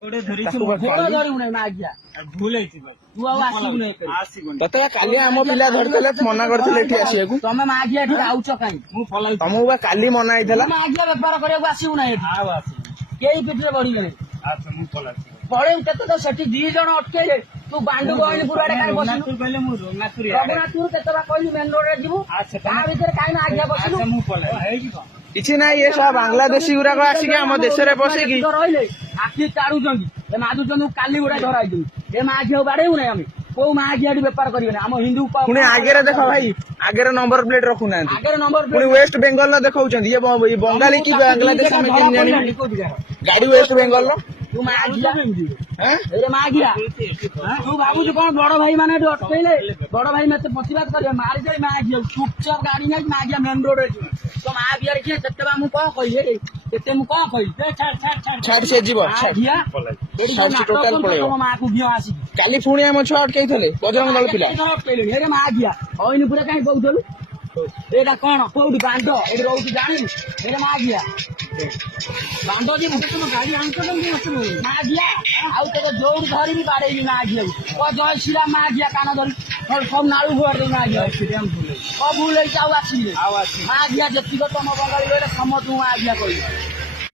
ତତେ କାଲି ଆମ ପିଲା ଧରିଥିଲେ ମନା କରିଥିଲେ ଏଠି ଆସିବାକୁ। ତମେ ମାଗିଆ ଏଠି ଆଉଛ କାହିଁ? ତମକୁ ବା କାଲି ମନା ହେଇଥିଲା। ମାଗିଆ ବେପାର କରିବାକୁ ଆସିବୁ ନା ଏଠି? କେହି ପିଠିରେ ବଢିଗଲେ ପଳେଇବୁ କେତେ ତ ସେଠି 2 ଜଣ ଅଟକେଇଲେ। ତୁ ବାଣ୍ଡୁ ଗହଳି ପୁରାଡେ କାହିଁ ବସିଲୁ? ରଘୁନାଥପୁର କେତେ ବା କହିଲୁ ମେନ୍ ରୋଡରେ ଯିବୁ? ତା ଭିତରେ କାହିଁ ନା ଆଜ୍ଞା ବସିଲୁ? କିଛି ନାହିଁ ଏ ସବୁ ବାଂଲାଦେଶୀ ଗୁଡାକ ଆସିକି ଆମ ଦେଶରେ ପଶିକି ରହିଲେ ଆଖି ଚାଡୁଛନ୍ତି ଏ ମାଦୁଛନ୍ତି। କାଲି ଗୁଡା ଧରାଇଛନ୍ତି ଏ ମାଝିଆକୁ ବାଡେଇବୁ ନାହିଁ ଆମେ। କୋଉ ମାଝିଆ ଏଠି ବେପାର କରିବେନି ଆମ ହିନ୍ଦୁ। ପୁଣି ଆଗରେ ଦେଖ ଭାଇ ଆଗରେ ନମ୍ବର ପ୍ଲେଟ ରଖୁନାହାନ୍ତି। ଆଗରେ ନମ୍ବର ପୁଣି ୱେଷ୍ଟ ବେଙ୍ଗଲ ଦେଖଉଛନ୍ତି। ଇଏ ବଙ୍ଗାଳୀ କି ବାଂଲାଦେଶ ଆମେ କେମିତି ଜାଣିବୁ? ଗାଡି ୱେଷ୍ଟ ବେଙ୍ଗଲ ତୁ ମାଗିଆ ମାଗିଆ ତୁ ଭାବୁଛୁ କଣ? ବଡ ଭାଇ ମାନେ ଏଠି ଅଟକେଇଲେ ବଡ ଭାଇ ମତେ ପ୍ରତିବାଦ କରିବେ ମାରିଦେଇ ମାଗିଆ ଚୁପଚାପ ଗାଡି ନେଇ ମାଗିଆ ମେନ୍ ରୋଡରେ ଯିବୁ। ତ ମାଗିଆରେ କିଏ କେତେ ବା ମୁଁ କଣ କହିବି? କେତେ ମୁଁ କଣ କହିବି? ଛାଡି ସେ ଯିବ ତମ ମାକୁ ଘିଅ ଆସିକି କାଲି ପୁଣି ଆମ ଛୁଆ ଅଟକେଇଥିଲେ ବଜରଙ୍ଗ ଦଳ ପିଲା। ଅଟକେଇଲେଣି ଏରେ ମାଗିଆ ହଇନି ପୁରା କାହିଁ କହୁଥିଲୁ? ଏଇଟା କଣ କୋଉଠି ବାଣ୍ଡ ଏଠି ରହୁଛି ଜାଣିନୁ? ଏରେ ମାଗିଆ ବାଣ୍ଡ ଯିବୁ ଗାଡି ମାଗିଆ ଆଉ ତୋତେ ଯୋଉଠି ଧରିବି ବାଡେଇବି ମାଗିଆକୁ। ଜୟ ଶ୍ରୀରାମ ମାଗିଆ କାନ ଧରି ସବୁ ନାଳୁ ଭୁଆଡ ଦେଇ ମାଗିଆ ଭୁଲ ହେଇଛି ଆଉ ଆସିବି ମାଗିଆ ଯେତିକ ତମ ବଙ୍ଗାଳୀ ରହିଲେ ସମସ୍ତଙ୍କୁ ମାଗିଆ କହିବି।